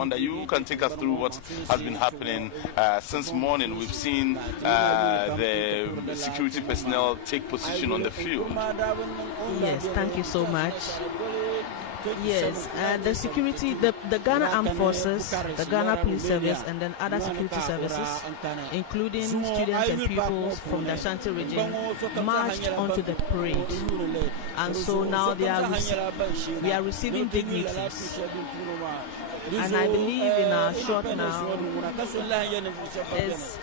Amanda, you can take us through what has been happening since morning. We've seen the security personnel take position on the field. Yes, thank you so much. Yes, the security, the Ghana Armed Forces, the Ghana Police Service, and then other security services, including students and pupils from the Ashanti region, marched onto the parade. And so now we are receiving dignitaries. And I believe in our short now is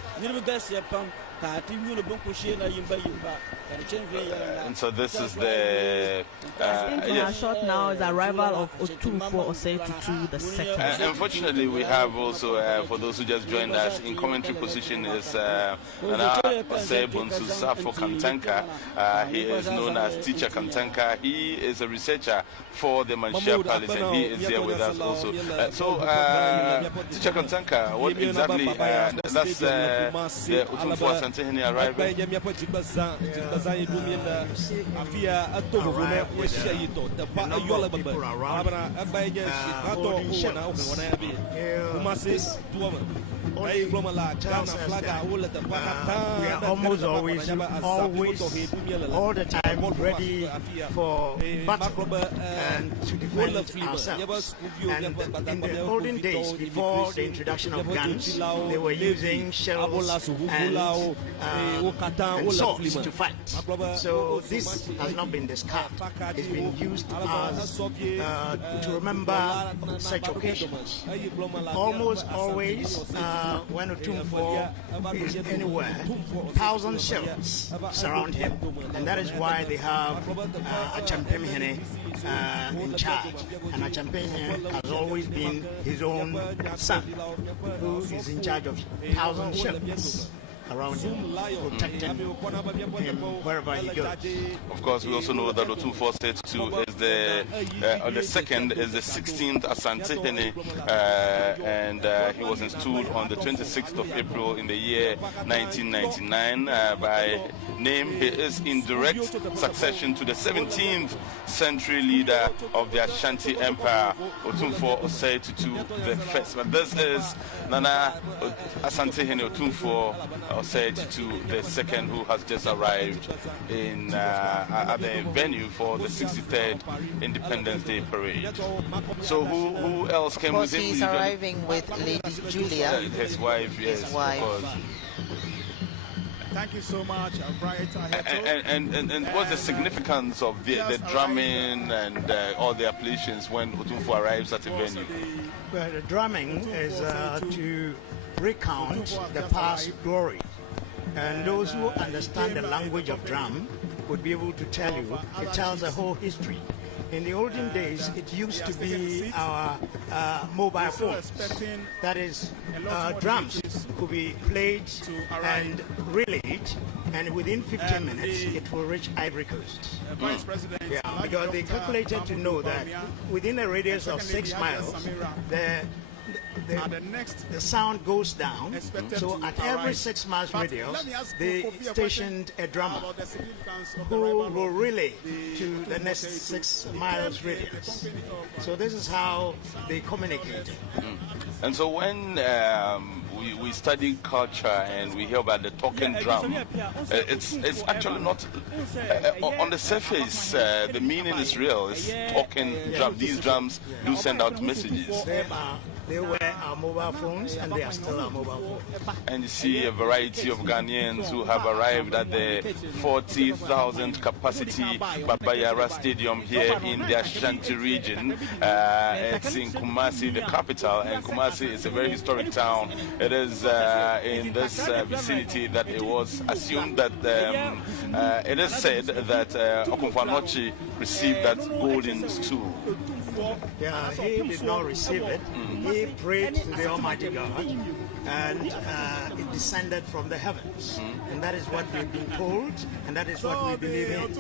and so this is the our short now is arrival of Otumfuo Osei Tutu the second. Unfortunately, we have also for those who just joined us in commentary position is Nana Osei Bonsusafo Kantanka. He is known as Teacher Kantanka. He is a researcher for the Manshia Palace, and he is here with us also. Teacher Kantanka, what exactly that's the Otumfuo Asantehene arriving? We are almost always all the time ready for battle and to defend ourselves. And in the olden days, before the introduction of guns, they were using shells and swords to fight. So this has not been discarded. It's been used as to remember such occasions. Almost always when Otumfuo is anywhere, 1,000 shells surround him, and that is why they have Achampemhene in charge. And Achampemhene has always been his own son, who is in charge of 1,000 shells around him, protecting him wherever he goes. Of course, we also know that Otumfuo Osei Tutu is the second is the 16th Asantehene, and he was installed on the 26th of April in the year 1999. By name, he is in direct succession to the 17th century leader of the Ashanti Empire, Otumfuo Osei Tutu the First. But this is Nana Asantehene Otumfuo Osei Tutu the Second, who has just arrived in at the venue for the 63rd Independence Day Parade. So who else came with him? He's arriving with Lady Julia, his wife. Yes, his wife. Of course. Thank you so much, Bright. And what's the significance of the drumming and all the appellations when Otumfuo arrives at a venue? Well, the drumming is to recount the past glory. And those who understand the language of drum would be able to tell you, it tells a whole history. In the olden days, it used to be our mobile phones. That is, drums could be played and relayed, and within 15 minutes, it will reach Ivory Coast. Yeah, because they calculated to know that within a radius of 6 miles, the sound goes down, so at every 6 miles radius, they stationed a drummer who will relay to the next 6 miles radius. So this is how they communicated. And so when we study culture and we hear about the talking drum, it's actually not on the surface. The meaning is real. It's talking drum. These drums do send out messages. They were our mobile phones, and they are still our mobile phones. And you see a variety of Ghanaians who have arrived at the 40,000 capacity Babayara Stadium here in the Ashanti region. It's in Kumasi, the capital, and Kumasi is a very historic town. It is in this vicinity that it was assumed that it is said that Akufo Anochi received that golden stool. Yeah, he did not receive it. He prayed to the Almighty God, and it descended from the heavens. And that is what we've been told, and that is what we believe in.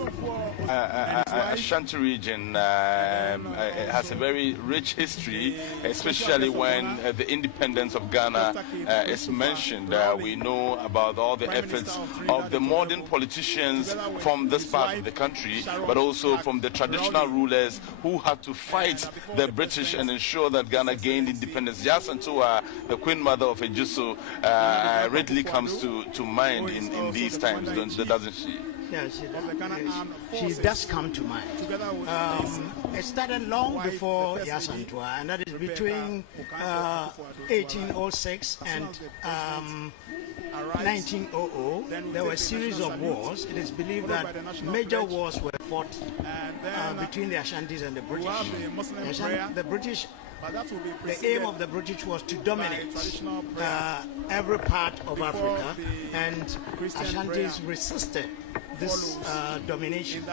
Ashanti region has a very rich history, especially when the independence of Ghana is mentioned. We know about all the efforts of the modern politicians from this part of the country, but also from the traditional rulers who had to fight fight the British and ensure that Ghana gained independence. Just until the Queen Mother of Ejuso readily comes to mind in these times, doesn't she? Yes, she does come to mind. It started long before Yasantua, and that is between 1806 and 1900. There were a series of wars. It is believed that major wars were fought between the Ashantis and the British. The aim of the British was to dominate every part of Africa, and Ashantis resisted this domination,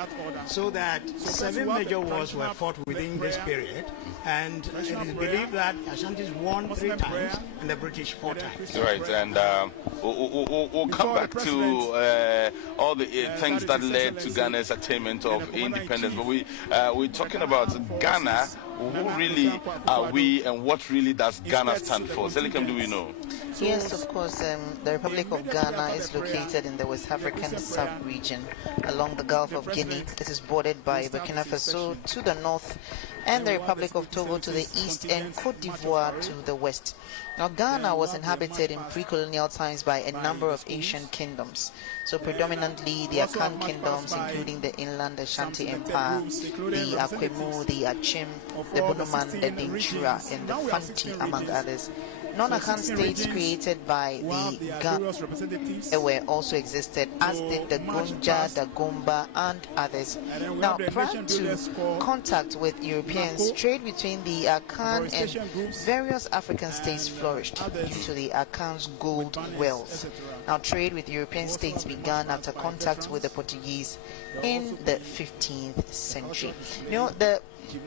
so that 7 major wars were fought within this period, and it is believed that Ashantis won 3 times and the British 4 times. Right, and we'll come back to all the things that led to Ghana's attainment of independence, but we're talking about Ghana. Who really are we, and what really does Ghana stand for? Selikam, do we know? Yes, of course. The Republic of Ghana is located in the West African sub-region along the Gulf of Guinea. It is bordered by Burkina Faso to the north and the Republic of Togo to the east and Cote d'Ivoire to the west. Now, Ghana was inhabited in pre-colonial times by a number of Asian kingdoms. So predominantly the Akan kingdoms, including the inland Ashanti Empire, the Akwemu, the Achim, the Bonoman, the Dinchura, and the Fanti, among others. Non-Akan states created by the Ga were also existed, as did the Gonja, the Gomba, and others. Now, prior to contact with Europeans, trade between the Akan and various African states flourished due to the Akan's gold wells. Now, trade with European states began after contact with the Portuguese in the 15th century. You know, the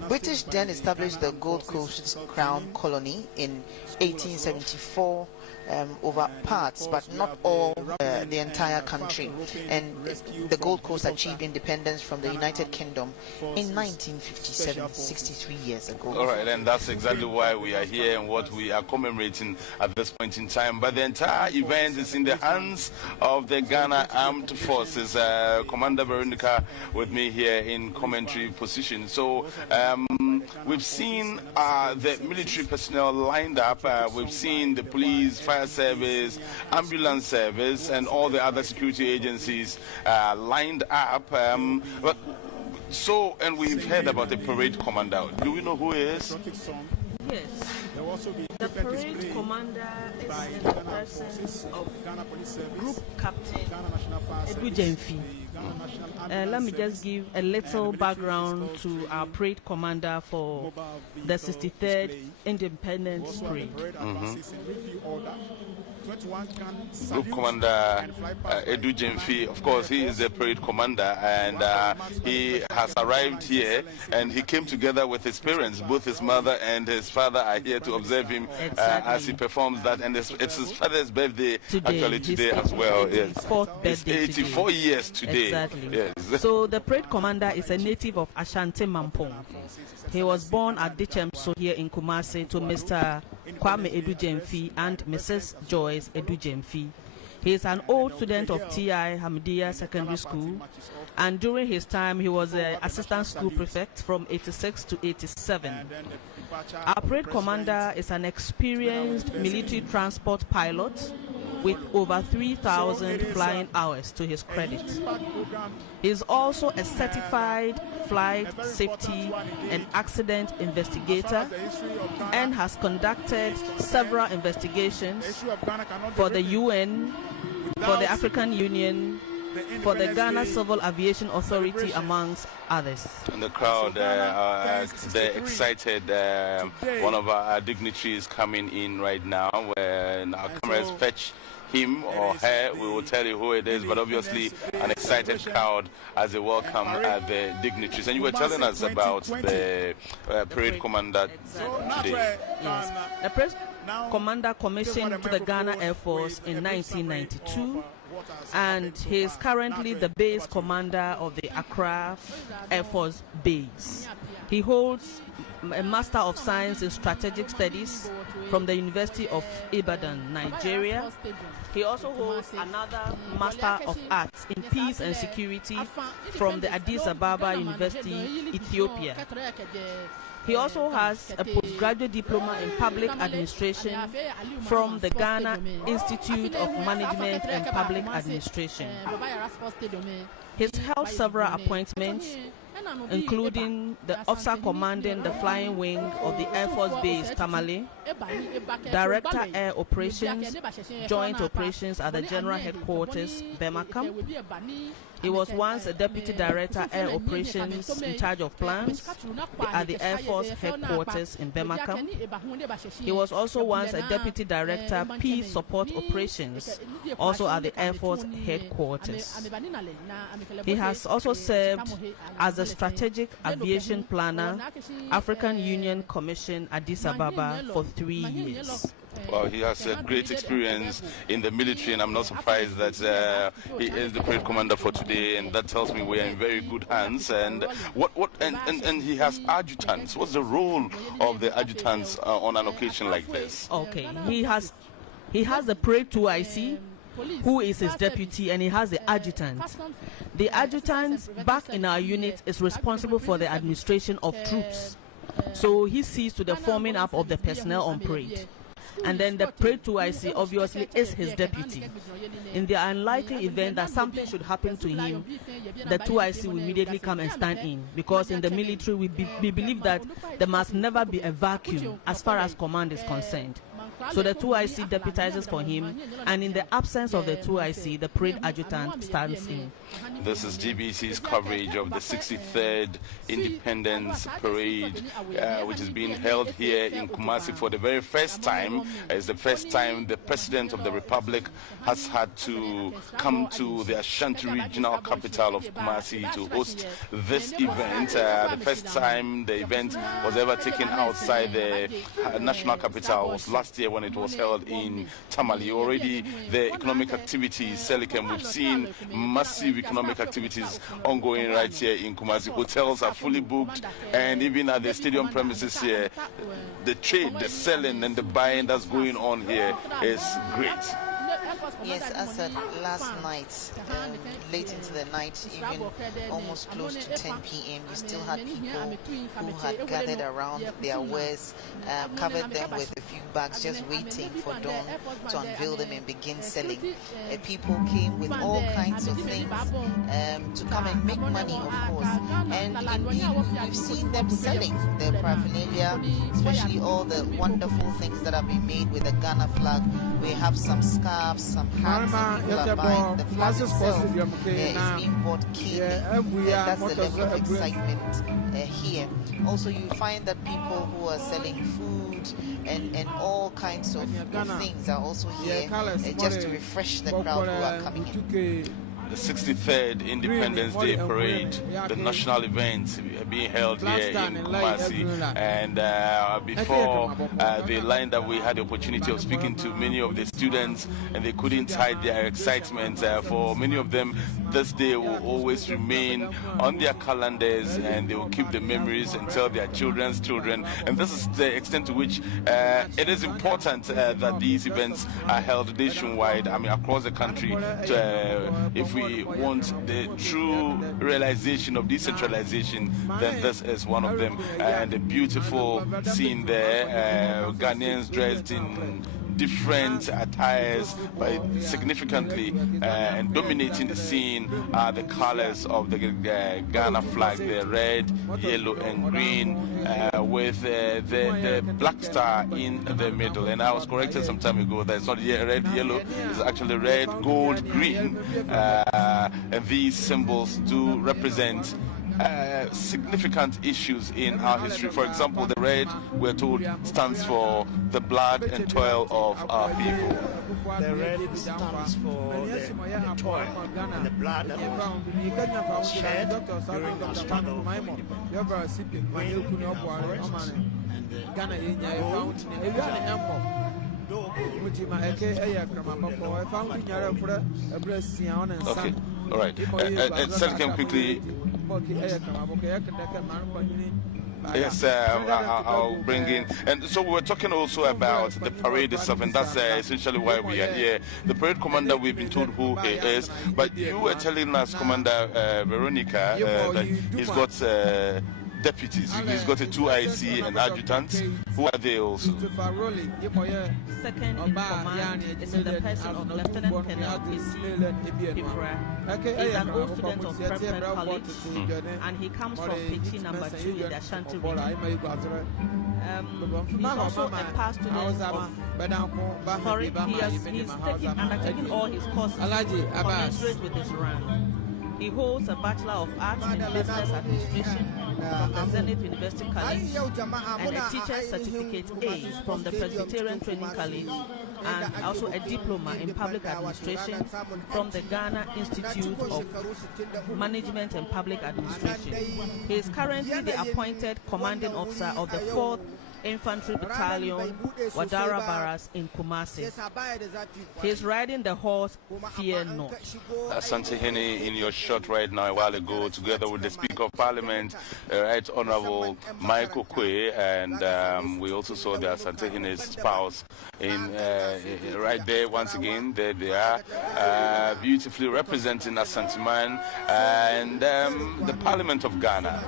British then established the Gold Coast Crown Colony in 1874 over parts, but not all the entire country. And the Gold Coast achieved independence from the United Kingdom in 1957, 63 years ago. All right, and that's exactly why we are here and what we are commemorating at this point in time. But the entire event is in the hands of the Ghana Armed Forces. Commander Veronica with me here in commentary position. So we've seen the military personnel lined up. We've seen the police, fire service, ambulance service, and all the other security agencies lined up. And we've heard about the parade commander. Do we know who he is? Yes. The parade commander is the person of Group Captain Edu Jemfi. Let me just give a little background to our parade commander for the 63rd Independence Parade. Group Commander Edu Jemfi, of course, he is the parade commander, and he has arrived here, and he came together with his parents. Both his mother and his father are here to observe him as he performs that, and it's his father's birthday today as well. Yes, 84th birthday. 84 years today. Exactly. Yes. So the parade commander is a native of Ashanti Mampong. He was born at Dichemso here in Kumasi to Mr. Kwame Edu Jemfi and Mrs. Joyce Edu Jemfi. He is an old student of T.I. Hamidiya Secondary School, and during his time he was an assistant school prefect from 86 to 87. Our parade commander is an experienced military transport pilot with over 3,000 flying hours to his credit. He is also a certified flight safety and accident investigator and has conducted several investigations for the UN, for the African Union, for the Ghana Civil Aviation Authority, amongst others. And the crowd, they're excited. One of our dignitaries coming in right now, when our cameras fetch him or her, we will tell you who it is, but obviously an excited crowd as they welcome the dignitaries. And you were telling us about the parade commander today. Yes. The parade commander commissioned to the Ghana Air Force in 1992, and he is currently the base commander of the Accra Air Force Base. He holds a Master of Science in Strategic Studies from the University of Ibadan, Nigeria. He also holds another Master of Arts in Peace and Security from the Addis Ababa University, Ethiopia. He also has a postgraduate diploma in public administration from the Ghana Institute of Management and Public Administration. He's held several appointments, including the officer commanding the flying wing of the Air Force Base Tamale, Director Air Operations, Joint Operations at the General Headquarters, Bemakam. He was once a Deputy Director Air Operations in charge of plans at the Air Force Headquarters in Bemakam. He was also once a Deputy Director Peace Support Operations, also at the Air Force Headquarters. He has also served as a Strategic Aviation Planner, African Union Commission, Addis Ababa for 3 years. Well, he has a great experience in the military, and I'm not surprised that he is the parade commander for today, and that tells me we are in very good hands. And and he has adjutants. What's the role of the adjutants on an occasion like this? Okay, he has the parade 2IC, who is his deputy, and he has the adjutant. The adjutant back in our unit is responsible for the administration of troops, so he sees to the forming up of the personnel on parade. And then the parade 2IC obviously is his deputy. In the unlikely event that something should happen to him, the 2IC will immediately come and stand in, because in the military we believe that there must never be a vacuum as far as command is concerned. So the 2IC deputizes for him, and in the absence of the 2IC, the parade adjutant stands in. This is GBC's coverage of the 63rd Independence Parade, which is being held here in Kumasi for the very first time. It's the first time the President of the Republic has had to come to the Ashanti regional capital of Kumasi to host this event. The first time the event was ever taken outside the national capital was last year when it was held in Tamale. Already the economic activities, Selikem, we've seen massive economic activities ongoing right here in Kumasi. Hotels are fully booked, and even at the stadium premises here, the trade, the selling and the buying that's going on here is great. Yes, as at last night, late into the night, even almost close to 10 p.m., you still had people who had gathered around their wares, covered them with a few bags, just waiting for dawn to unveil them and begin selling. People came with all kinds of things to come and make money, of course. And indeed, we've seen them selling their paraphernalia, especially all the wonderful things that have been made with the Ghana flag. We have some scarves, some hats, and people are buying. The flag itself is being bought keenly. That's the level of excitement here. Also, you find that people who are selling food and all kinds of things are also here just to refresh the crowd who are coming in. The 63rd Independence Day Parade, the national event being held here in Kumasi. And before the line that we had the opportunity of speaking to many of the students, and they couldn't hide their excitement. For many of them, this day will always remain on their calendars, and they will keep the memories and tell their children's children. And this is the extent to which it is important that these events are held nationwide, I mean across the country, if we want the true realization of decentralization, then this is one of them. And a beautiful scene there, Ghanaians dressed in different attires, but significantly and dominating the scene are the colors of the Ghana flag, the red, yellow and green, with the black star in the middle. And I was corrected some time ago that it's not red, yellow, it's actually red, gold, green. And these symbols do represent significant issues in our history. For example, the red, we're told, stands for the blood and toil of our people. The red stands for the toil and the blood that was shed during the struggle for independence. Green in our forests and the gold Okay, all right. Selikem, quickly. Yes, I'll bring in. And so we were talking also about the parade itself, and that's essentially why we are here. The parade commander, we've been told who he is, but you were telling us, Commander Veronica, that he's got deputies. He's got a 2IC and adjutant. Who are they also? Second in command is in the person of Lieutenant Colonel Pipra. He's an old student of Prempeh College, and he comes from Pechi number 2 in the Ashanti region. He's also a past student of he's undertaking all his courses commensurate with his rank. He holds a Bachelor of Arts in Business Administration from the Zenith University College and a Teacher's Certificate A from the Presbyterian Training College, and also a Diploma in Public Administration from the Ghana Institute of Management and Public Administration. He is currently the appointed Commanding Officer of the 4th Infantry Battalion, Wadara Barras in Kumasi. He is riding the horse Fear Not. Asante Hene, in your shot right now a while ago, together with the Speaker of Parliament, Right Honorable Michael Kwe, and we also saw the Asante Hene's spouse in right there once again. There they are, beautifully representing Asante Man and the Parliament of Ghana.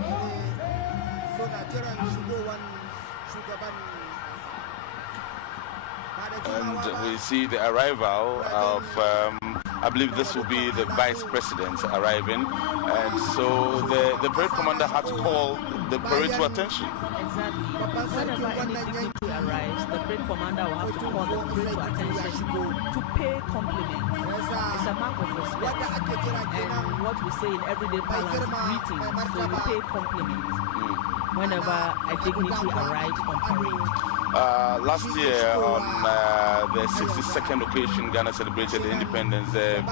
And we see the arrival of, I believe this will be the Vice President arriving. And so the parade commander had to call the parade to attention. Exactly. Whenever any dignitary arrives, the parade commander will have to call the parade to attention to pay compliments. It's a mark of respect. And what we say in everyday parlance, greetings. So you pay compliments whenever a dignitary arrives on parade. Last year, on the 62nd occasion, Ghana celebrated independence. The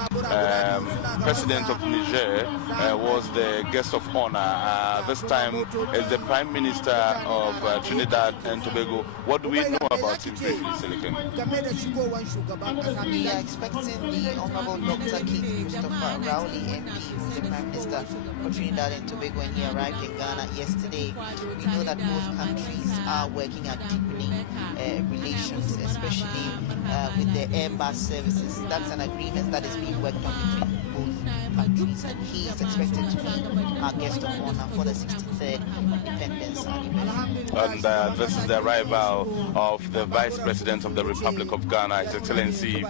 President of Niger was the guest of honor. This time, is the Prime Minister of Trinidad and Tobago. What do we know about him briefly, Silicon? We are expecting the Honorable Dr. Keith Christopher Rowley, MP, the Prime Minister for Trinidad and Tobago, when he arrived in Ghana yesterday. We know that both countries are working at deepening relations, especially with the Airbus services. That's an agreement that is being worked on between both countries, and he is expected to be our guest of honor for the 63rd Independence anniversary. And this is the arrival of the Vice President of the Republic of Ghana, His Excellency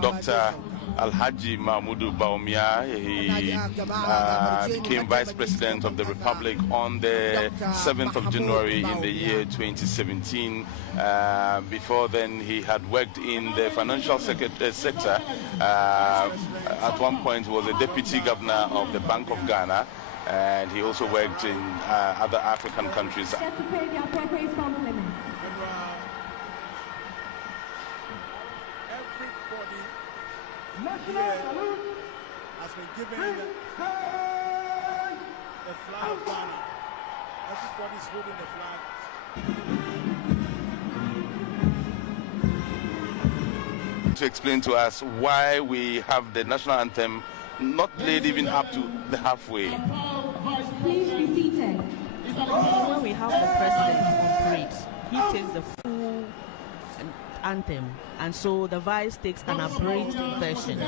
Dr. Alhaji Mahmudu Bawumia. He became Vice President of the Republic on the 7th of January in the year 2017. Before then, he had worked in the financial sector. At one point, he was a Deputy Governor of the Bank of Ghana, and he also worked in other African countries. Here has been given the flag of Ghana. Everybody's holding the flag. To explain to us why we have the national anthem not played even up to the halfway. Please be seated. When we have the president on parade, he takes the full anthem, and so the vice takes an abridged version.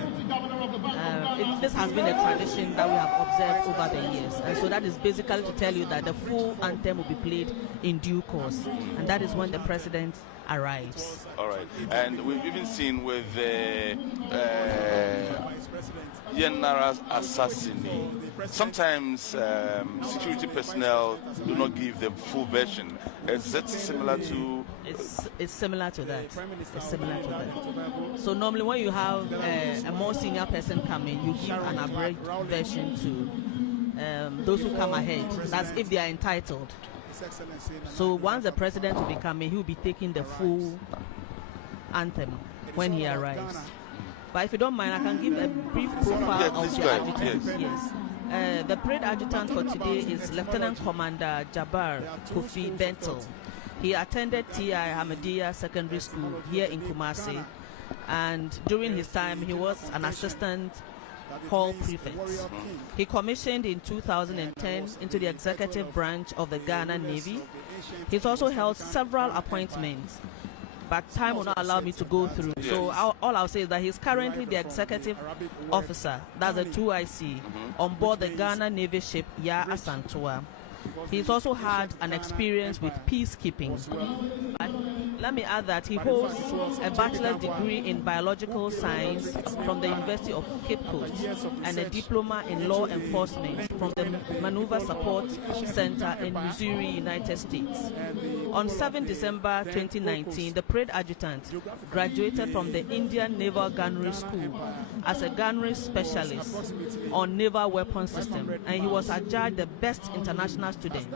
This has been a tradition that we have observed over the years, and so that is basically to tell you that the full anthem will be played in due course, and that is when the president arrives. All right, and we've even seen with the Yenara's assassinate. Sometimes security personnel do not give the full version. Is it similar to? It's similar to that. It's similar to that. So normally when you have a more senior person coming, you give an abridged version to those who come ahead. That's if they are entitled. So once the president will be coming, he will be taking the full anthem when he arrives. But if you don't mind, I can give a brief profile of the adjutant. Yes. The parade adjutant for today is Lieutenant Commander Jabbar Kofi Bentel. He attended T.I. Ahmadiyya Secondary School here in Kumasi, and during his time he was an assistant hall prefect. He commissioned in 2010 into the executive branch of the Ghana Navy. He's also held several appointments, but time will not allow me to go through. So all I'll say is that he's currently the executive officer, that's a 2IC, on board the Ghana Navy ship Ya Asantua. He's also had an experience with peacekeeping. But let me add that he holds a bachelor's degree in biological science from the University of Cape Coast and a diploma in law enforcement from the Maneuver Support Center in Missouri, United States. On 7 December 2019, the parade adjutant graduated from the Indian Naval Gunnery School as a gunnery specialist on naval weapon system, and he was adjudged the best international student,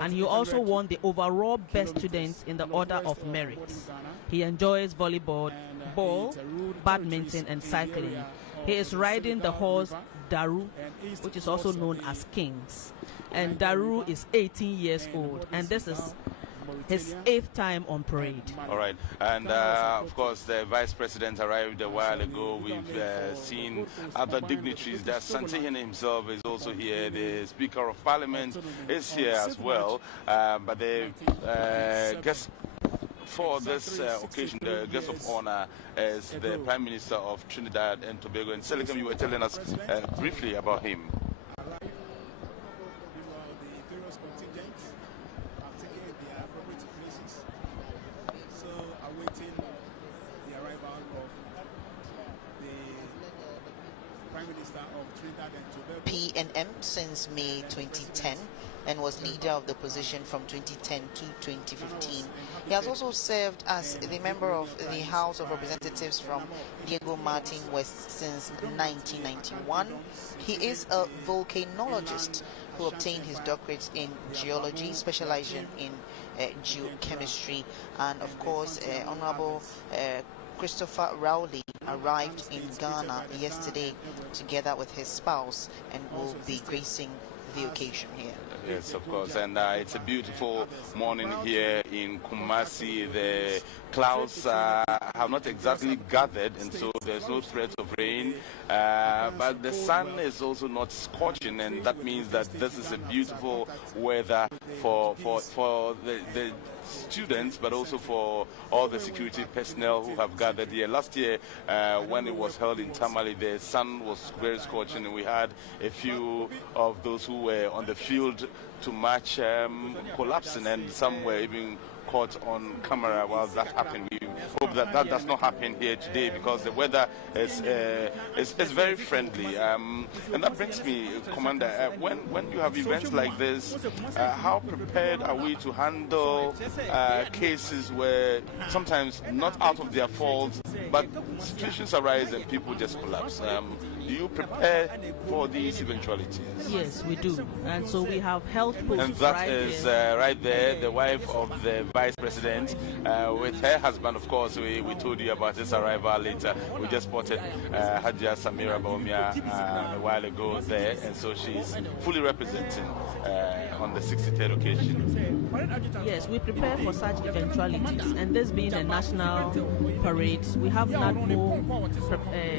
and he also won the overall best student in the order of merit. He enjoys volleyball, badminton, and cycling. He is riding the horse Daru, which is also known as Kings, and Daru is 18 years old, and this is his 8th time on parade. All right, and of course the vice president arrived a while ago. We've seen other dignitaries. That Santihene himself is also here. The Speaker of Parliament is here as well. But the guest for this occasion, the guest of honor is the Prime Minister of Trinidad and Tobago. And Seligam, you were telling us briefly about him. PNM since May 2010 and was leader of the position from 2010 to 2015. He has also served as the member of the House of Representatives from Diego Martin West since 1991. He is a volcanologist who obtained his doctorate in geology, specializing in geochemistry, and of course Honorable Christopher Rowley arrived in Ghana yesterday together with his spouse and will be gracing the occasion here. Yes, of course, and it's a beautiful morning here in Kumasi. The clouds have not exactly gathered, and so there's no threat of rain, but the sun is also not scorching, and that means that this is a beautiful weather for the students, but also for all the security personnel who have gathered here. Last year, when it was held in Tamale, the sun was very scorching, and we had a few of those who were on the field to march collapsing, and some were even caught on camera while that happened. We hope that that does not happen here today, because the weather is very friendly. And that brings me, Commander, when you have events like this, how prepared are we to handle cases where sometimes not out of their fault, but situations arise and people just collapse? Do you prepare for these eventualities? Yes, we do. And so we have health posts. And that is right there, the wife of the Vice President, with her husband, of course. We told you about his arrival later. We just spotted Hajia Samira Baumia a while ago there, and so she's fully representing on the 63rd occasion. Yes, we prepare for such eventualities, and this being a national parade, we have not more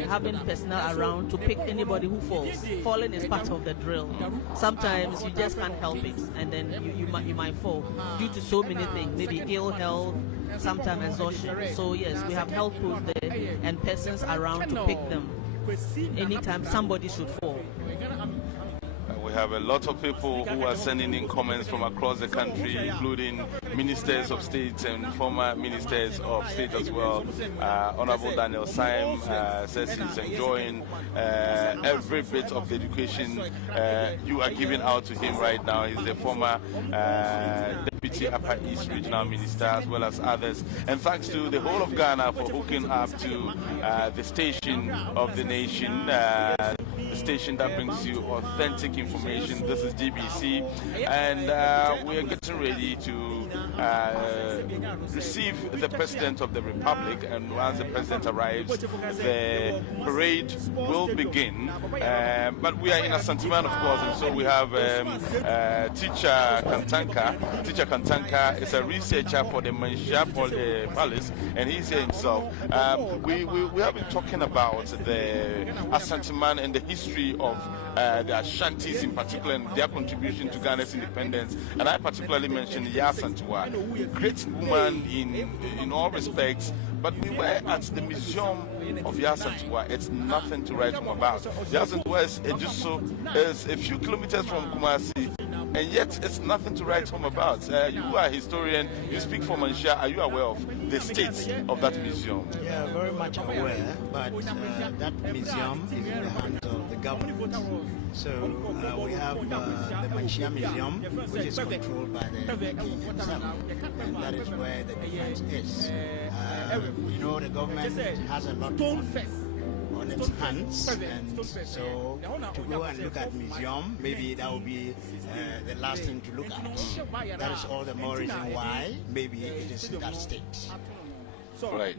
having personnel around to pick anybody who falls. Falling is part of the drill. Sometimes you just can't help it, and then you might fall due to so many things, maybe ill health, sometimes exhaustion. So yes, we have health posts there and persons around to pick them anytime somebody should fall. We have a lot of people who are sending in comments from across the country, including ministers of state and former ministers of state as well. Honorable Daniel Syme says he's enjoying every bit of the education you are giving out to him right now. He's the former Deputy Upper East Regional Minister, as well as others. And thanks to the whole of Ghana for hooking up to the station of the nation, the station that brings you authentic information. This is GBC, and we are getting ready to receive the President of the Republic, and once the President arrives, the parade will begin. But we are in Asanteman, of course, and so we have Teacher Kantanka. Teacher Kantanka is a researcher for the Mansha Palace, and he's here himself. We have been talking about the Asanteman and the history of the Ashantis in particular, and their contribution to Ghana's independence. And I particularly mentioned Yasantua, great woman in all respects. But we were at the museum of Yasantua. It's nothing to write home about. Yasantua is a few kilometers from Kumasi. and yet it's nothing to write home about. You are a historian, you speak for Mansha. Are you aware of the state of that museum? Yeah, very much aware, but that museum is in the hands of the government. So we have the Mansha Museum, which is controlled by the king himself, and that is where the difference is. You know, the government has a lot on its hands, and so to go and look at museum, maybe that will be the last thing to look at. That is all the more reason why maybe it is in that state. Right.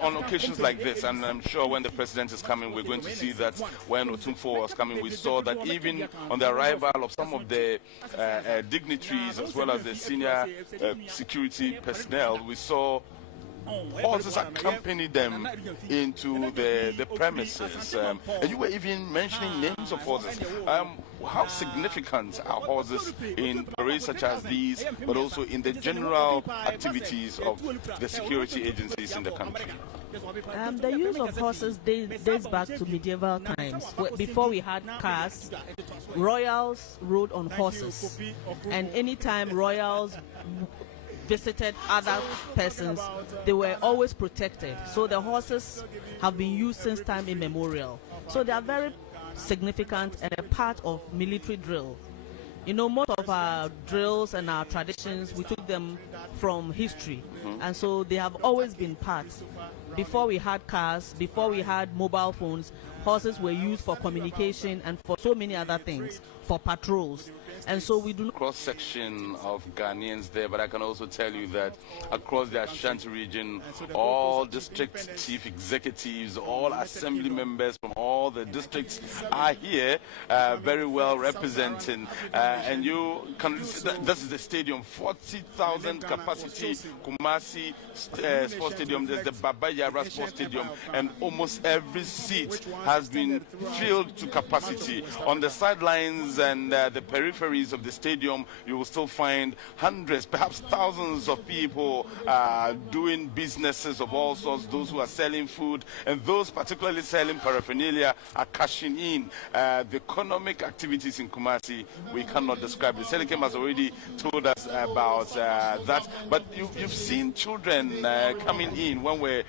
On occasions like this, and I'm sure when the president is coming, we're going to see that when Otumfuo was coming, we saw that even on the arrival of some of the dignitaries as well as the senior security personnel, we saw horses accompany them into the premises. And you were even mentioning names of horses. How significant are horses in parades such as these, but also in the general activities of the security agencies in the country? The use of horses dates back to medieval times. Before we had cars, royals rode on horses, and anytime royals visited other persons, they were always protected. So the horses have been used since time immemorial. So they are very significant and a part of military drill. You know, most of our drills and our traditions, we took them from history. And so they have always been part. Before we had cars, before we had mobile phones, horses were used for communication and for so many other things, for patrols. And so we do cross-section of Ghanaians there, but I can also tell you that across the Ashanti region, all district chief executives, all assembly members from all the districts are here, very well representing. And you can see that this is the stadium, 40,000 capacity Kumasi Sports Stadium. There's the Baba Yara Sports Stadium, and almost every seat has been filled to capacity. On the sidelines and the periphery of the stadium, you will still find hundreds, perhaps thousands of people doing businesses of all sorts. Those who are selling food and those particularly selling paraphernalia are cashing in. The economic activities in Kumasi, we cannot describe. The Selikem has already told us about that. But you've seen children coming in. When we're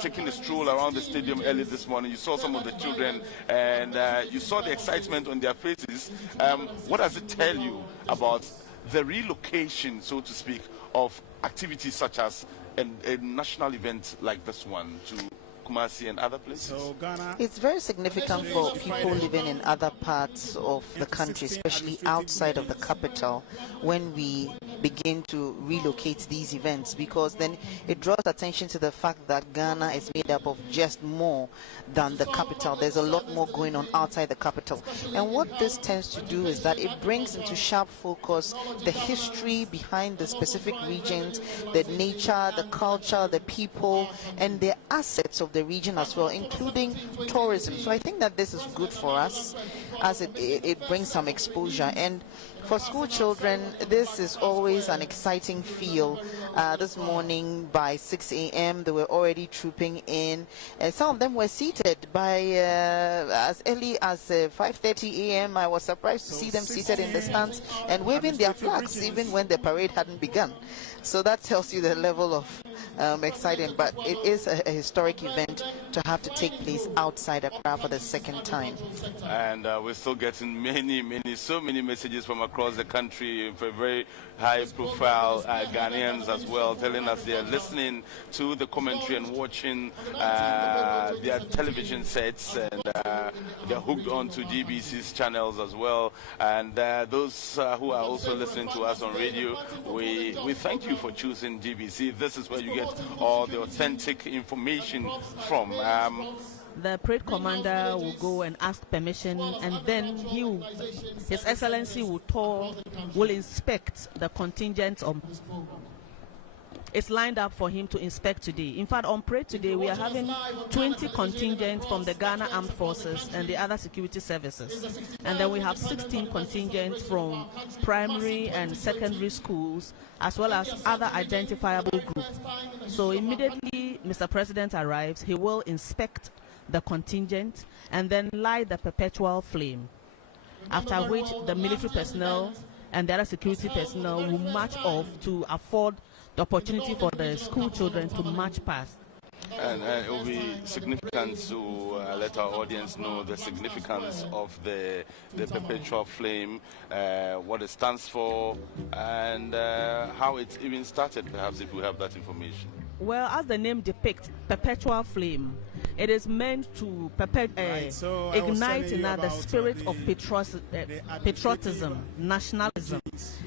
taking a stroll around the stadium early this morning, you saw some of the children and you saw the excitement on their faces. What does it tell you about the relocation, so to speak, of activities such as a national event like this one to Kumasi and other places? It's very significant for people living in other parts of the country, especially outside of the capital, when we begin to relocate these events, because then it draws attention to the fact that Ghana is made up of just more than the capital. There's a lot more going on outside the capital. And what this tends to do is that it brings into sharp focus the history behind the specific regions, the nature, the culture, the people, and the assets of the region as well, including tourism. So I think that this is good for us, as it brings some exposure. And for school children, this is always an exciting feel. This morning by 6 a.m. they were already trooping in. Some of them were seated by as early as 5:30 a.m. I was surprised to see them seated in the stands and waving their flags even when the parade hadn't begun. So that tells you the level of exciting. But it is a historic event to have to take place outside Accra for the second time. And we're still getting so many messages from across the country for very high-profile Ghanaians as well, telling us they are listening to the commentary and watching their television sets, and they're hooked onto GBC's channels as well. And those who are also listening to us on radio, we thank you for choosing GBC. This is where you get all the authentic information from. The parade commander will go and ask permission, and then His Excellency will inspect the contingent of. It's lined up for him to inspect today. In fact, on parade today, we are having 20 contingents from the Ghana Armed Forces and the other security services. And then we have 16 contingents from primary and secondary schools, as well as other identifiable groups. So immediately Mr. President arrives, he will inspect the contingent, and then light the perpetual flame, after which the military personnel and the other security personnel will march off to afford the opportunity for the school children to march past. And it will be significant to let our audience know the significance of the perpetual flame, what it stands for, and how it even started, perhaps, if we have that information. Well, as the name depicts, perpetual flame, it is meant to ignite in the spirit of patriotism, nationalism,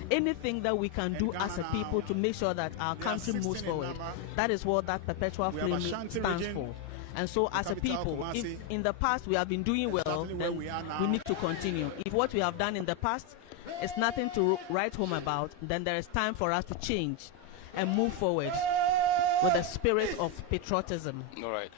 anything that we can do as a people to make sure that our country moves forward. That is what that perpetual flame stands for. And so as a people, if in the past we have been doing well, then we need to continue. If what we have done in the past is nothing to write home about, then there is time for us to change and move forward with the spirit of patriotism. All right.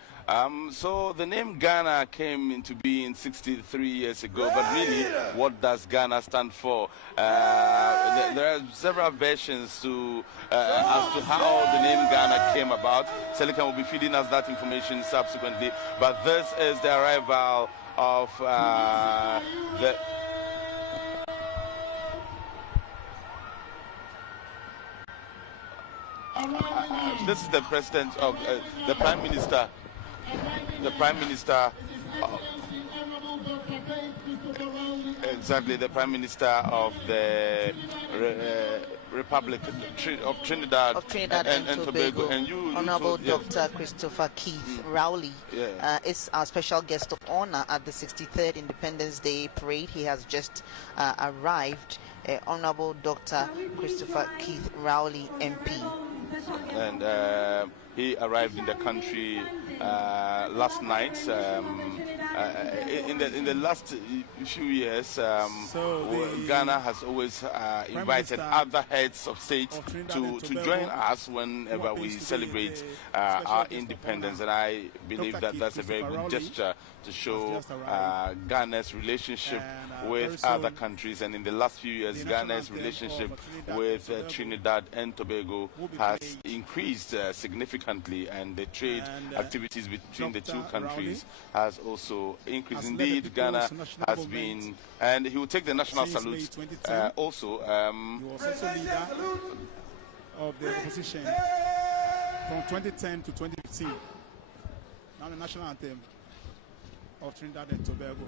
So the name Ghana came into being 63 years ago, but really, what does Ghana stand for? There are several versions to as to how the name Ghana came about. Selikan will be feeding us that information subsequently, but this is the arrival of this is the president of the prime minister. Exactly, the prime minister of the Republic of Trinidad and Tobago. And you, Honorable Dr. Christopher Keith Rowley is our special guest of honor at the 63rd Independence Day Parade. He has just arrived. Honorable Dr. Christopher Keith Rowley, MP. And he arrived in the country last night. In the last few years, Ghana has always invited other heads of state to join us whenever we celebrate our independence, and I believe that that's a very good gesture to show Ghana's relationship with other countries. And in the last few years, Ghana's relationship with Trinidad and Tobago has increased significantly, and the trade activities between the two countries has also increased. Indeed, Ghana has been, and he will take the national salute also. He was also leader of the opposition from 2010 to 2015. Now the national anthem of Trinidad and Tobago.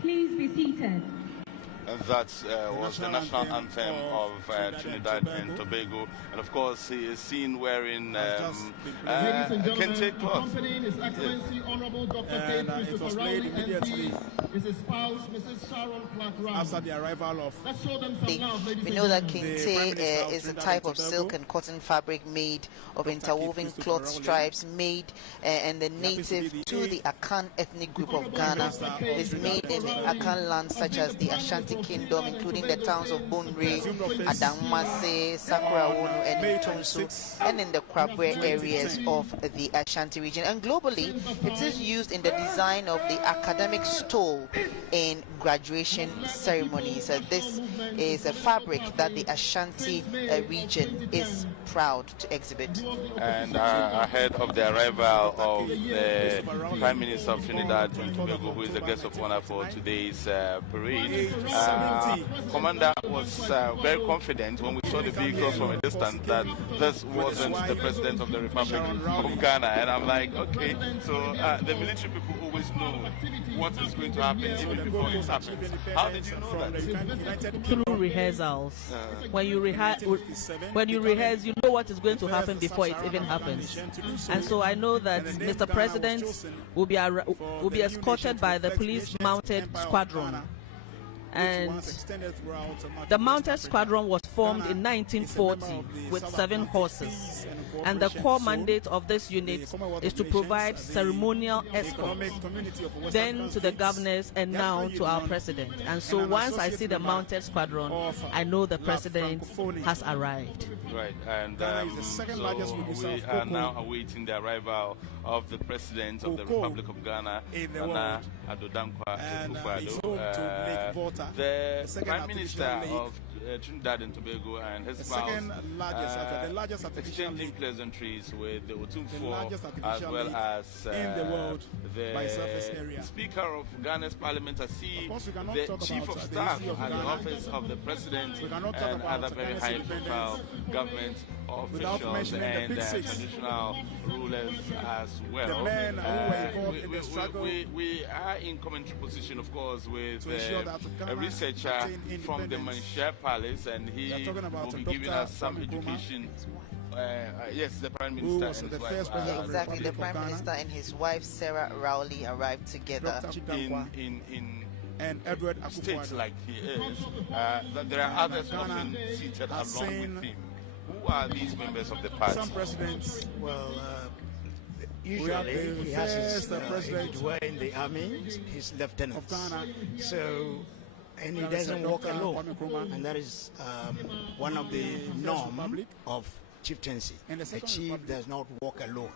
Please be seated. And that was the national anthem of Trinidad and Tobago. And of course, he is seen wearing kente cloth. Accompanying His Excellency Honorable Dr. It was played immediately is his spouse, Mrs. Sharon Clark. after the arrival of. Let's show them some love, ladies We and know that gentlemen. kente is a type of silk and cotton fabric made of interwoven cloth stripes, made and the native to the Akan ethnic group of Ghana. It is made in Akan lands such as the Ashanti Kingdom, including the towns of Bunri, Adamase, Sakurawono, and Tonsu, and in the Kwabwe areas of the Ashanti region. And globally, it is used in the design of the academic stole in graduation ceremonies. This is a fabric that the Ashanti region is proud to exhibit. And ahead of the arrival of the Prime Minister of Trinidad and Tobago, who is the guest of honor for today's parade, Commander was very confident when we saw the vehicles from a distance that this wasn't the President of the Republic of Ghana. And I'm like, okay, so the military people always know what is going to happen even before it happens. How did you know that? Through rehearsals. When you rehearse, you know what is going to happen before it even happens. And so I know that Mr. President will be escorted by the police mounted squadron. And the mounted squadron was formed in 1940 with 7 horses. And the core mandate of this unit is to provide ceremonial escort, then to the governors, and now to our president. And so once I see the mounted squadron, I know the president has arrived. Right, and so we are now awaiting the arrival of the President of the Republic of Ghana, Nana Addo Dankwa Akufo-Addo. The Prime Minister of Trinidad and Tobago and his spouse exchanging pleasantries with the Otumfuo as well as the Speaker of Ghana's Parliament, I see the Chief of Staff at the office of the President and other very high-profile government officials and traditional rulers as well. We are in commentary position, of course, with a researcher from the Manchester Palace, and he will be giving us some education. Yes, the Prime Minister and his wife. Exactly, the Prime Minister and his wife Sarah Rowley arrived together. In Edward states like he is, that there are others often seated along with him. Who are these members of the party? Some presidents, well, usually he has his president in the army, his lieutenants. So, and he doesn't walk alone, and that is one of the norm of chieftaincy. A chief does not walk alone.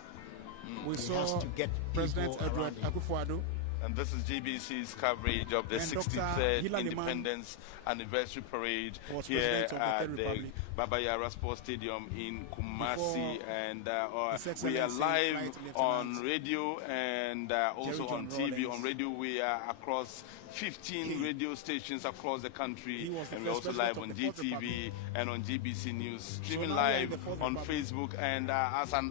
He has to get President Edward Akufo-Addo. And this is GBC's coverage of the 63rd Independence Anniversary Parade here at the Baba Yara Sports Stadium in Kumasi. And we are live on radio and also on TV. On radio, we are across 15 radio stations across the country, and we're also live on GTV and on GBC News, streaming live on Facebook. And as at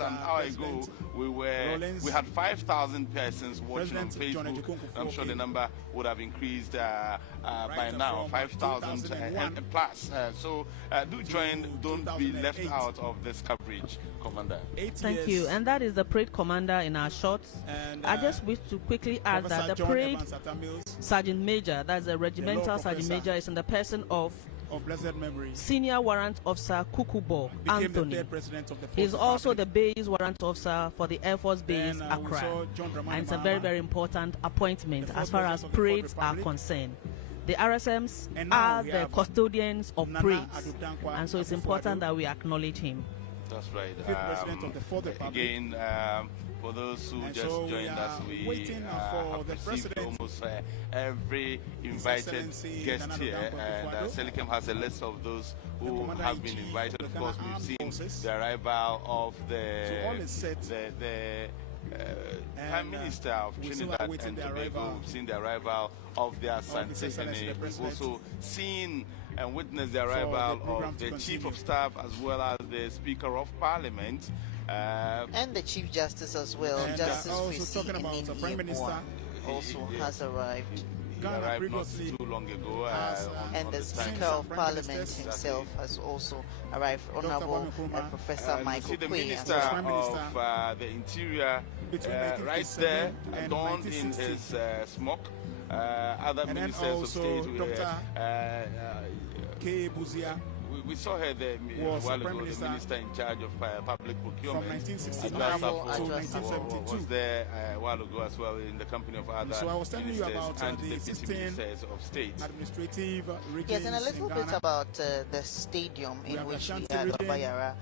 an hour ago, we had 5,000 persons watching on Facebook. I'm sure the number would have increased by now, 5,000 and plus. So do join, don't be left out of this coverage, Commander. Thank you. And that is the parade commander in our shots. I just wish to quickly add that the parade Sergeant Major, that's a regimental Sergeant Major, is in the person of blessed memory, Senior Warrant Officer Kukubo Anthony. He's also the base warrant officer for the Air Force Base Accra. And it's a very, very important appointment as far as parades are concerned. The RSMs are the custodians of parades, and so it's important that we acknowledge him. That's right. Again, for those who just joined us, we have received almost every invited guest here, and Selikem has a list of those who have been invited. Of course, we've seen the arrival of the Prime Minister of Trinidad and Tobago. We've seen the arrival of the Asante. We've also seen and witnessed the arrival of the Chief of Staff as well as the Speaker of Parliament. And the Chief Justice as well. Justice also has arrived. He arrived not too long ago. And the Speaker of Parliament himself has also arrived, Honorable Professor Michael the Quay. Minister of the Interior right there, adorned in his smock. Other ministers of state, we saw her there was a while Prime ago, Minister the minister in charge of public procurement. From 1969 Akufo to 1972. was there a while ago as well in the company of other So I was telling you ministers about and the deputy 16 ministers of state. administrative regions. Yes, and a little in bit Ghana. about the stadium in have which we Ashanti had region, Babayara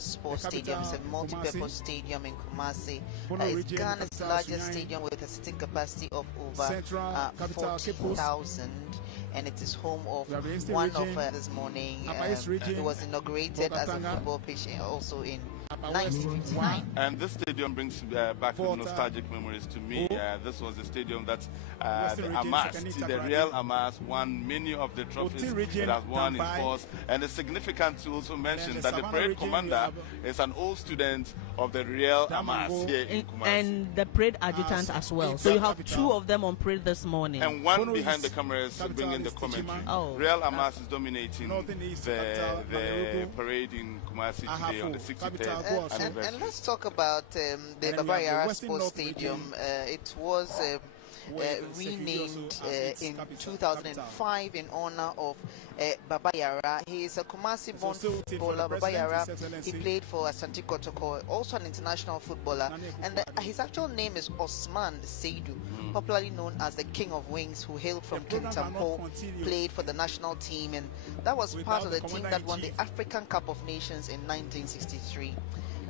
sports the stadium. It's a capital, multi-purpose Kumasi. stadium in Kumasi. Bono It's region, Ghana's capital, largest Sunyani. stadium with a sitting capacity of over Central capital, Cape Coast. 40,000. And it is home of We have the Eastern one region, of this morning. Upper East region, It was inaugurated as a Bokatanga, football pitch also in Upper West 1959. And this stadium brings back Volta. nostalgic memories to me. This was the stadium that Western the region, Amas, Sekanita the Grande. Real Amas, won many of the trophies Oti region, it has won in Tambai. sports. And it's significant to also mention the that the Savannah parade region, commander we is an old student of the Real Amas Damango. here in Kumasi. And the parade adjutant as well. So you have two of them on parade this morning. And one Bono behind is the cameras capital bringing the is commentary. Tichima. Oh. Real Amas is dominating North and East the capital, Mamerugu. parade in Kumasi today on the Ahafo, 63rd capital, Goa. anniversary. And let's talk about the then we have the Babayara Western Sports North Stadium. It was where the renamed Sekigi also has its in capital. 2005 in honor of Babayara. He is a Kumasi-born So still for footballer. the President, Babayara, His Excellency. he played for Asante Kotoko, also an international footballer. And his actual name is Osman Seidu, popularly known as the King of Wings, who hailed from The program Kintampo, cannot continue played for the national team, and that was part without of the the team that won the Commander-in-Chief. African Cup of Nations in 1963.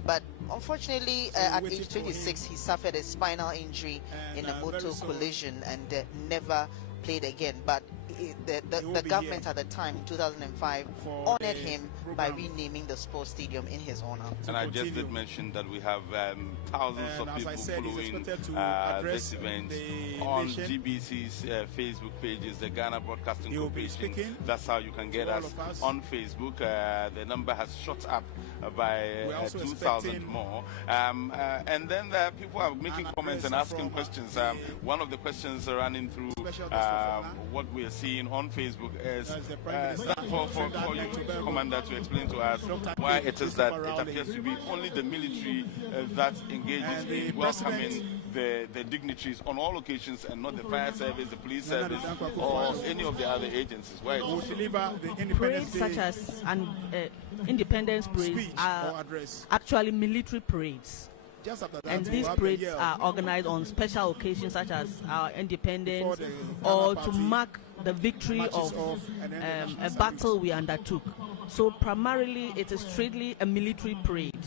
But unfortunately, at waiting age for him. 26, he suffered a spinal injury And, in a motor very soon, collision and never played again. But the will be government here at the time, in 2005, for honored the him by program. renaming the sports stadium in his honor. And I just continue. did mention that we have thousands And of as I people said, he's following expected to this address event the on nation. GBC's Facebook pages, the Ghana Broadcasting He will be Corporation. speaking That's how you can get to all us of us. on Facebook. The number has shot up by We're also 2,000 expecting more. And then people are making an comments and address asking from, questions. the One of the questions running through Special guest of honor. what we are seeing on Facebook is That's the Prime Minister. for you, Commander, to explain to us why it is that it appears to be only the military that engages And the in welcoming the dignitaries on all occasions and not the fire service, the police Nana service, Dankwa or Akufo any of the other agencies. Why it will is so? deliver the Independence Parades Day such as independence parades speech or are address. actually military parades. Just after that, And we these have the parades yell. are organized on special occasions such as our independence Before the or Ghana to party mark the victory marches of off and then the national a service. battle we undertook. So primarily it is strictly a military parade.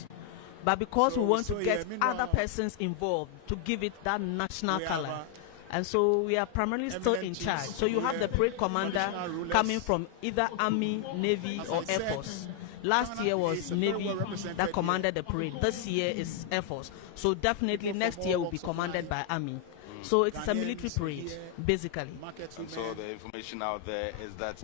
But because So- we want so to yeah, get meanwhile, other persons involved to give it that national we have, color. And so we are primarily still in eminent charge. chiefs, So you have the parade commander traditional rulers. coming from either Army, Navy, As or I Air said, Force. Last Ghana year was is very Navy well represented that commanded the parade. This year is Air Force. So definitely People next from year all will be walks of commanded by life. Army. So it's a military Ghanaians parade, here, basically. Market And women, so the information out there is that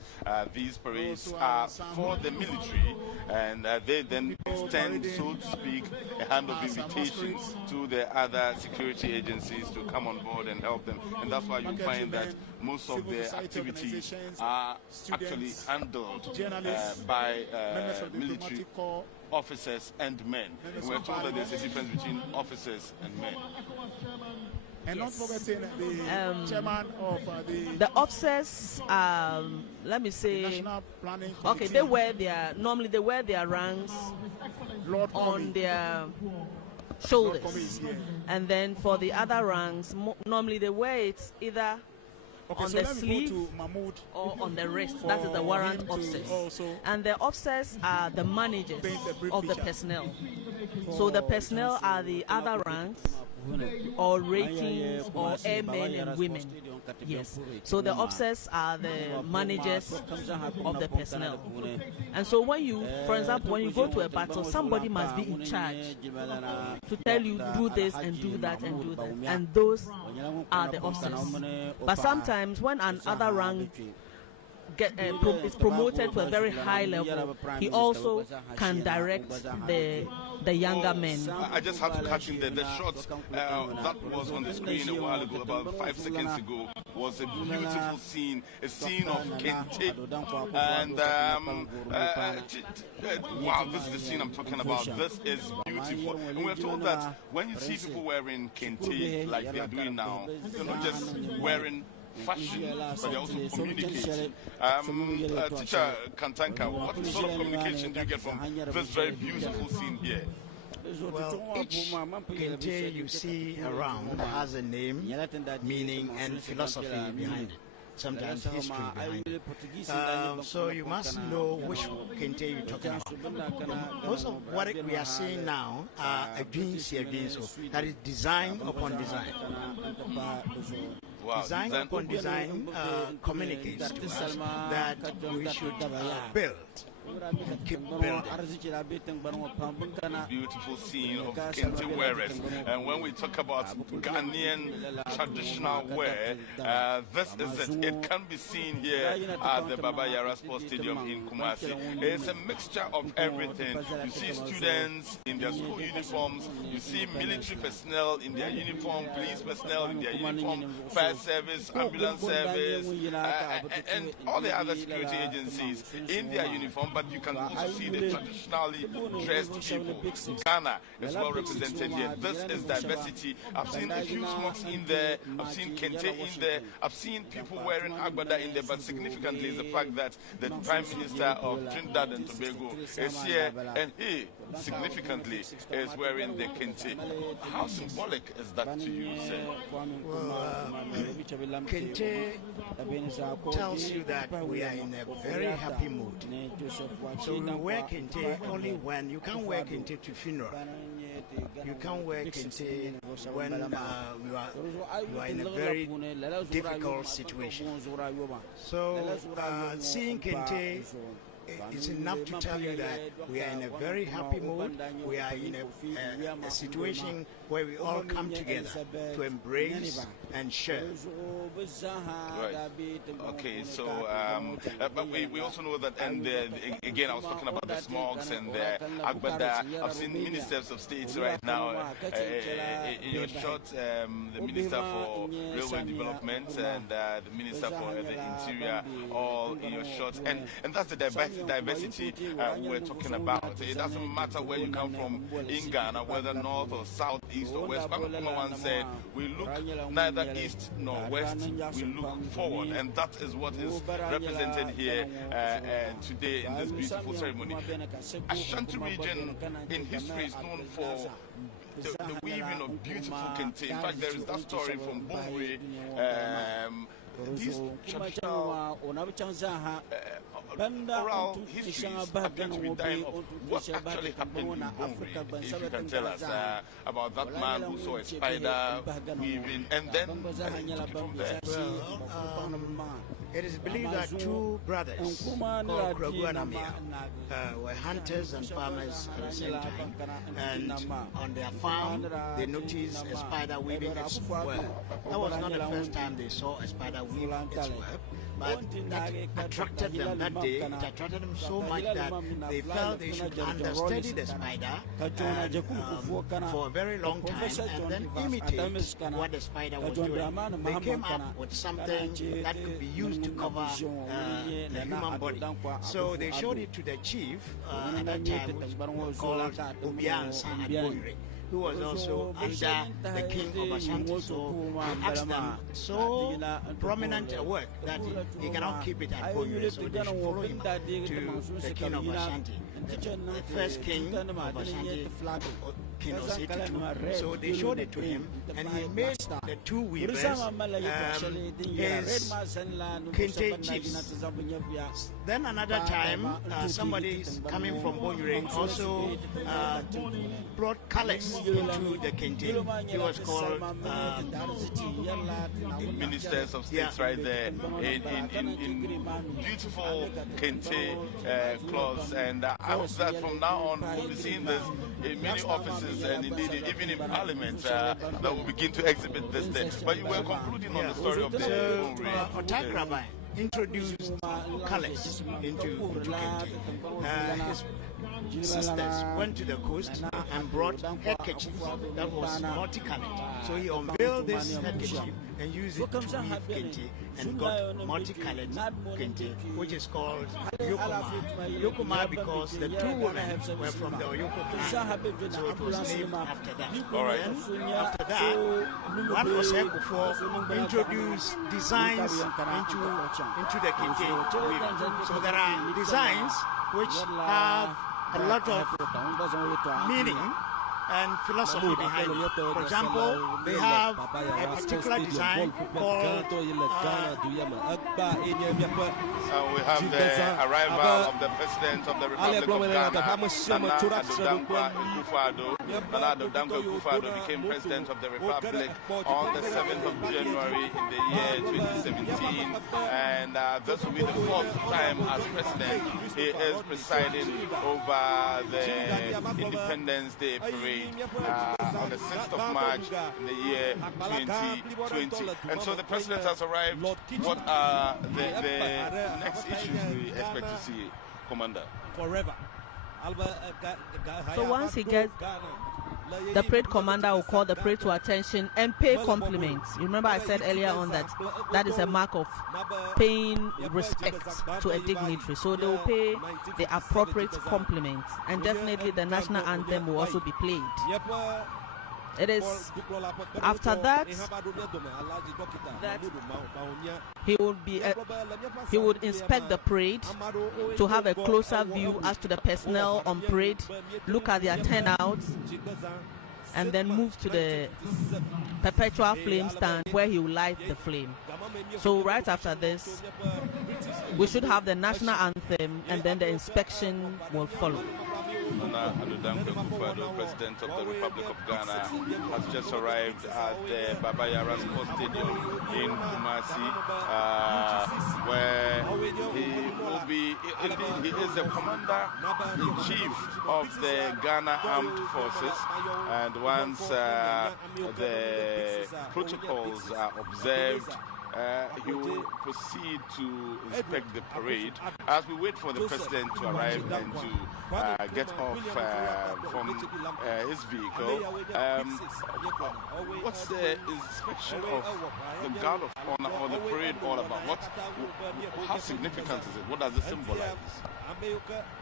these parades Also, are some for the military, and they then people extend, parading, so to speak, a hand of some invitation masquerades. to the other security agencies to come on board and help them. And that's why you Market find that women, most of civil the society activities organizations, are students, actually handled journalists, by members of the military diplomatic corps, officers and men. Members We're of told that there's a parliament. difference between officers and men. and not Yes. forgetting the chairman of The officers, let me the say, National Planning okay, Committee, normally they wear their ranks Lord on Comey. their Comey shoulders. is here. And then for the other ranks, normally they wear it either Okay, on so the let me sleeve go to Mahmoud. or on the wrist. That is the For warrant him to officers. also And the officers are the managers paint a brief of the picture. personnel. So the personnel are the other ranks or ratings or airmen and women. Yes. So the officers are the managers of the personnel. And so when you, for example, when you go to a battle, somebody must be in charge to tell you do this and do that and do that. And those are the officers. But sometimes when another rank is promoted to a very high level, he also can direct the younger men. I just have to catch in there. The shot that was on the screen a while ago, about 5 seconds ago, was a beautiful scene, a scene of Kente. And wow, this is the scene I'm talking about. This is beautiful. And we're told that when you see people wearing Kente like they are doing now, they're not just wearing fashion, but they also communicate. Teacher Kantanka, what sort of communication do you get from this very beautiful scene here? Well, each kente you see around has a name, meaning, and philosophy behind it. Sometimes history behind it. So you must know which kente you're talking about. Most of what we are seeing now are that is design upon design. Wow, Design upon design communicates to us that we should build. Keep building. Beautiful scene of kente wearers. And when we talk about Ghanaian traditional wear, this is it. It can be seen here at the Baba Yara Sports Stadium in Kumasi. It's a mixture of everything. You see students in their school uniforms, you see military personnel in their uniform, police personnel in their uniform, fire service, ambulance service, and all the other security agencies in their uniform. But you can also see the traditionally dressed people. Ghana is well represented here. This is diversity. I've seen a few smokes in there. I've seen kente in there. I've seen people wearing agbada in there. But significantly is the fact that the Prime Minister of Trinidad and Tobago is here, and he significantly is wearing the kente. How symbolic is that to you, sir? Well, kente tells you that we are in a very happy mood. So we wear kente only when you can't wear kente to funeral. You can't wear kente when you are in a very difficult situation. So seeing kente it's enough to tell you that we are in a very happy mood. We are in a situation where we all come together to embrace and share. Right. Okay, so but we also know that, and again, I was talking about the smogs and the agbada. I've seen ministers of states right now. In your shot, the Minister for Railway Development and the Minister for the Interior, all in your shot, and that's the diversity we're talking about. It doesn't matter where you come from in Ghana, whether north or south, east or west. Kwame once said, we look neither east nor west, we look forward, and that is what is represented here today in this beautiful ceremony. Ashanti region in history is known for the weaving of beautiful kente. In fact, there is that story from Bongwe. These traditional oral histories appear to be dying of what actually happened in Bongwe. If you can tell us about that man who saw a spider weaving, and then took it from there. Well, it is believed that two brothers called Krogu and Amia were hunters and farmers at the same time, and on their farm they noticed a spider weaving its web. That was not the first time they saw a spider weave its web, but that attracted them that day. It attracted them so much that they felt they should understudy the spider for a very long time and then imitate what the spider was doing. They came up with something that could be used to cover the human body. So they showed it to the chief at that time, which was called Obiansa at Boyre, who was also under the king of Ashanti. So he asked them so prominent a work that he cannot keep it at Boyre, so they should follow him to the king of Ashanti. The first king of Ashanti, King Osei. So they showed it to him, and he made the two weavers his kente chiefs. Then another time, somebody coming from Boyre also brought colors into the kente. He was called ministers of states right there in beautiful kente clothes, and I hope that from now on we'll be seeing this in many offices and indeed even in Parliament that will begin to exhibit this day. But you were concluding on the story of the Otakrabai introduced colors into kente. His sisters went to the coast and brought handkerchiefs that was multicolored. So he unveiled this handkerchief and use it to weave kente and got multicolored kente, which is called Yokoma. Yokoma because the two women were from the Oyoko clan, so it was named after that. All right. And after that, one was Akufo introduced designs into the kente weaving. So there are designs which have a lot of meaning and philosophy behind it. For example, they have a particular design called we have the arrival of the President of the Republic of Ghana, Nana Addo Dankwa Akufo-Addo became President of the Republic on the 7th of January in the year 2017, and this will be the fourth time as President he is presiding over the Independence Day Parade on the 6th of March in the year 2020. And so the President has arrived. What are the next issues we expect to see, Commander? Forever. So once he gets, the parade commander will call the parade to attention and pay compliments. You remember I said earlier on that that is a mark of paying respect to a dignitary. So they will pay the appropriate compliments, and definitely the national anthem will also be played. It is after that he would inspect the parade to have a closer view as to the personnel on parade, look at their turnouts, and then move to the perpetual flame stand where he will light the flame. So right after this, we should have the national anthem, and then the inspection will follow. Nana Addo Dankwa Akufo-Addo, President of the Republic of Ghana, has just arrived at the Baba Yara Sports Stadium in Kumasi, where he will be. He is the Commander-in-Chief of the Ghana Armed Forces, and once the protocols are observed, he will proceed to inspect the parade as we wait for the President to arrive and to get off from his vehicle. What's the inspection of the Guard of Honor or the parade all about? How significant is it? What does it symbolize?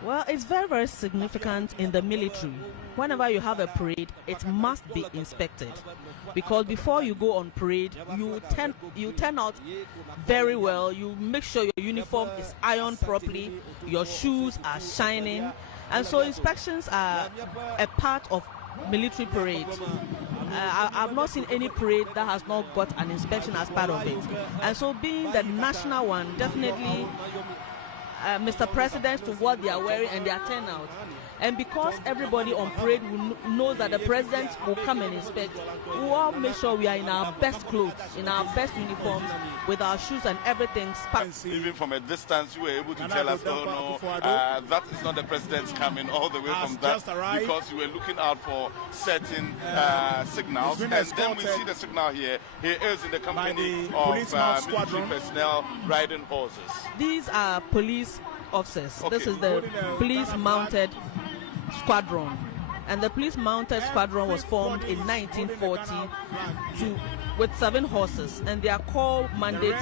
Well, it's very, very significant in the military. Whenever you have a parade, it must be inspected, because before you go on parade, you turn out very well. You make sure your uniform is ironed properly, your shoes are shining, and so inspections are a part of military parade. I've not seen any parade that has not got an inspection as part of it, and so being the national one, definitely Mr. President, to what they are wearing and their turnout. And because everybody on parade knows that the President will come and inspect, we will all make sure we are in our best clothes, in our best uniforms, with our shoes and everything. Even from a distance, you were able to tell us, oh no, that is not the President's coming all the way from that, because you were looking out for certain signals. And then we see the signal here. He is in the company of military personnel riding horses. These are police officers. Okay. This is the police mounted squadron, and the police mounted squadron was formed in 1940 with 7 horses, and their core mandate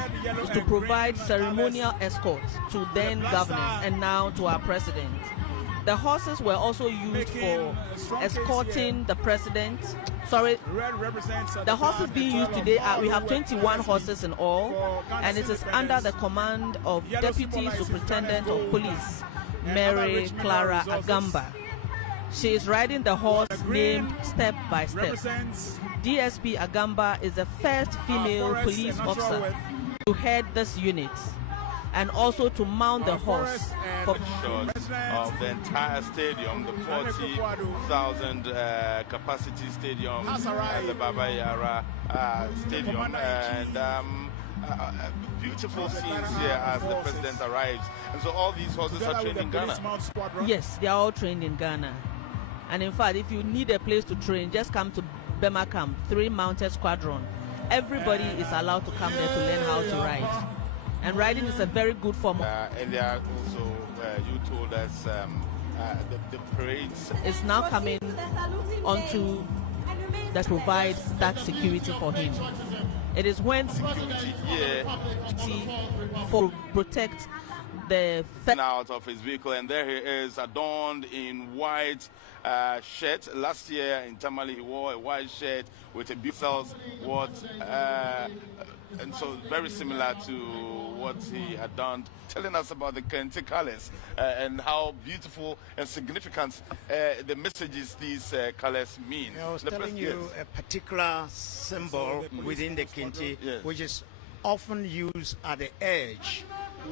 is to provide ceremonial escort to then governors and now to our president. The horses were also used for escorting the president. Sorry, the horses being used today we have 21 horses in all, and it is under the command of Deputy Superintendent of Police Mary Clara Agamba. She is riding the horse named Step by Step. DSP Agamba is the first female police officer to head this unit, and also to mount the horse. For of the entire stadium, the 40,000 capacity stadium, the Baba Yara stadium, and beautiful scenes here as the President arrives. And so all these horses are trained in Ghana? Yes, they are all trained in Ghana. And in fact, if you need a place to train, just come to Bema Camp, 3 mounted squadron. Everybody is allowed to come there to learn how to ride. And riding is a very good form. And there are also, you told us, the parades. It's now coming onto that provides that security for him. It is when security here for protect the out of his vehicle, and there he is, adorned in white shirt. Last year in Tamale he wore a white shirt with a cells and so very similar to what he had done, telling us about the Kente colors and how beautiful and significant the messages these colors mean. I was telling you a particular symbol within the Kente, which is often used at the edge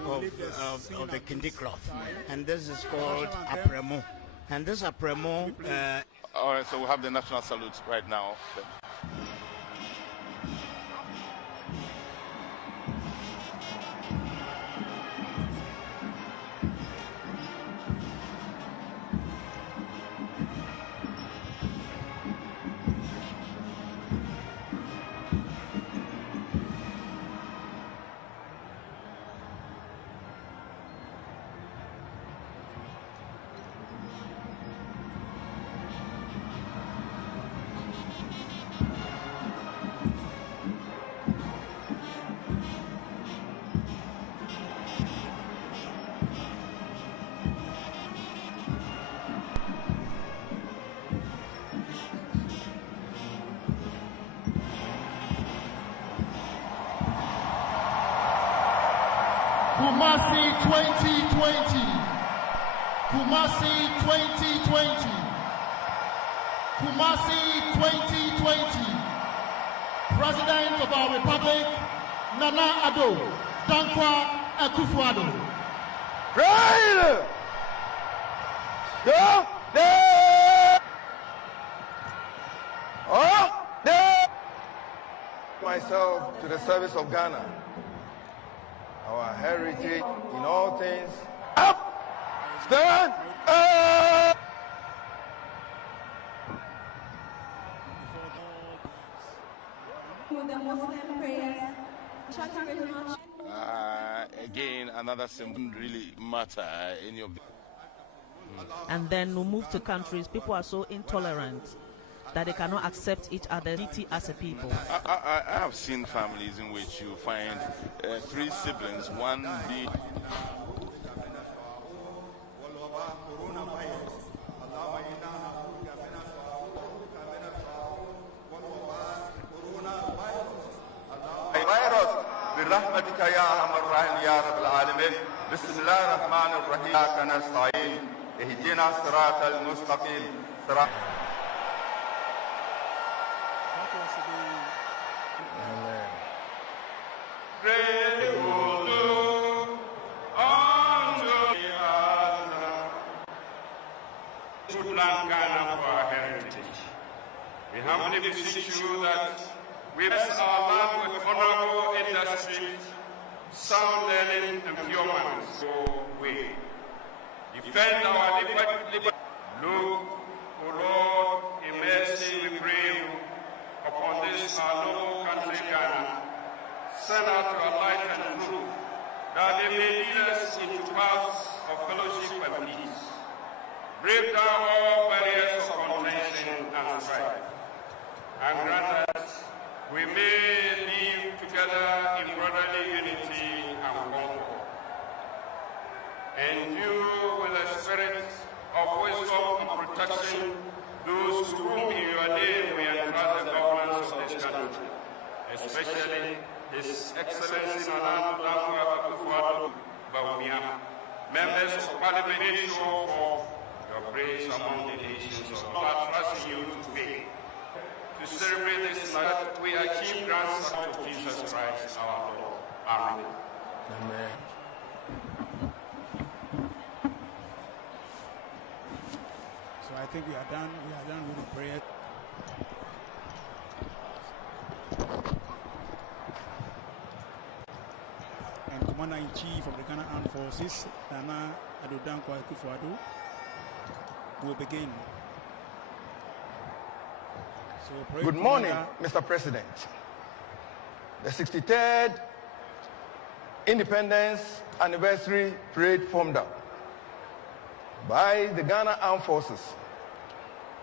of the Kente cloth, and this is called apremo. And this apremo. All right, so we'll have the national salute right now. Kumasi 2020. Kumasi 2020. Kumasi 2020. President of our Republic, Nana Addo Dankwa Akufo Addo. Right! Myself to the service of Ghana. Our heritage in all things. Up! Stand up! With the Muslim prayers, again, another symbol really matter in your. And then we move to countries. People are so intolerant that they cannot accept each other as a people. I have seen families in which you find three siblings, one being. برحمتك يا ارحم الراحمين يا رب العالمين بسم الله الرحمن الرحيم إياك نستعين اهدنا الصراط المستقيم صراط Ghana for our heritage. We humbly beseech you that we bless our land with honorable industry, sound learning, and pure minds. So we defend our liberty. Look, O Lord, in mercy we pray you upon this our noble country, Ghana. Send out your light and truth, that they may lead us into paths of fellowship and peace. Break down all barriers of contention and strife, and grant us we may live together in brotherly unity and concord. And you, with a spirit of wisdom and protection, those to whom in your name we entrust the governance of this country, especially His Excellency Nana Akufo Addo Bawumia, members of Parliament, for your praise among the nations of God, trusting you to faith. To celebrate this night, we achieve grants of Jesus Christ our Lord. Amen. Amen. So I think we are done. We are done with the prayer. And Commander-in-Chief of the Ghana Armed Forces, Nana Addo Dankwa Akufo Addo, will begin. So Good morning, Mr. President. The 63rd Independence Anniversary Parade formed up by the Ghana Armed Forces,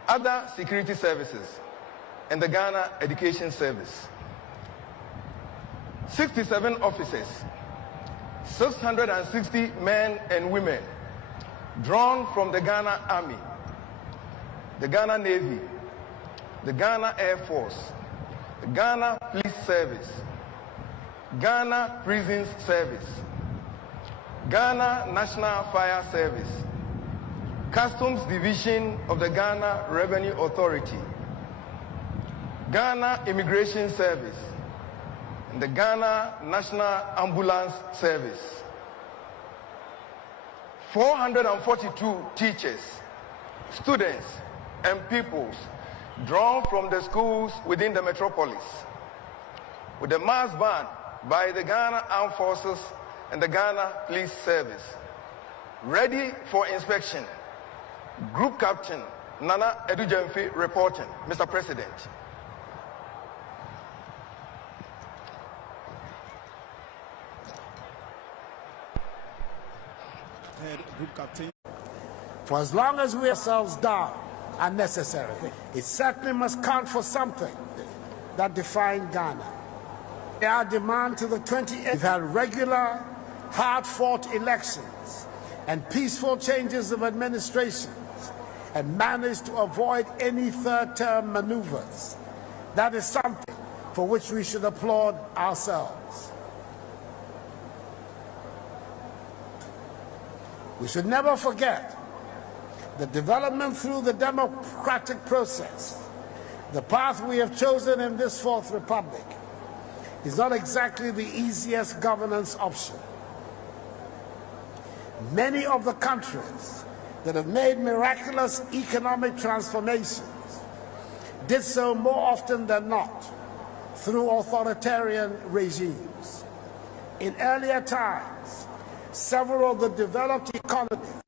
other security services, and the Ghana Education Service 67 officers, 660 men and women drawn from the Ghana Army, the Ghana Navy, the Ghana Air Force, the Ghana Police Service, Ghana Prisons Service, Ghana National Fire Service, Customs Division of the Ghana Revenue Authority, Ghana Immigration Service, and the Ghana National Ambulance Service. 442 teachers, students, and pupils drawn from the schools within the metropolis, with a mass band by the Ghana Armed Forces and the Ghana Police Service, ready for inspection. Group Captain Nana Edujemfi reporting. Mr. President. Group Captain. For as long as we ourselves down unnecessarily, it certainly must count for something that defined Ghana. Our demand to the 28th, we've had regular, hard-fought elections and peaceful changes of administrations and managed to avoid any third-term maneuvers. That is something for which we should applaud ourselves. We should never forget that development through the democratic process, the path we have chosen in this Fourth Republic, is not exactly the easiest governance option. Many of the countries that have made miraculous economic transformations did so more often than not through authoritarian regimes. In earlier times, several of the developed economies